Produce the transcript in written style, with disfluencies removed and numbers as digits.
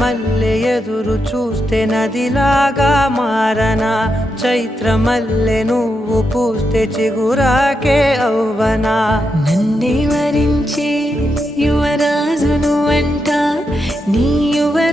మల్లె ఎదురు చూస్తే నదిలాగా మారనా, చైత్రమల్లె నువ్వు పూస్తే చిగురాకే అవ్వనా. నన్నే వరించే యువరాజును అంట నీ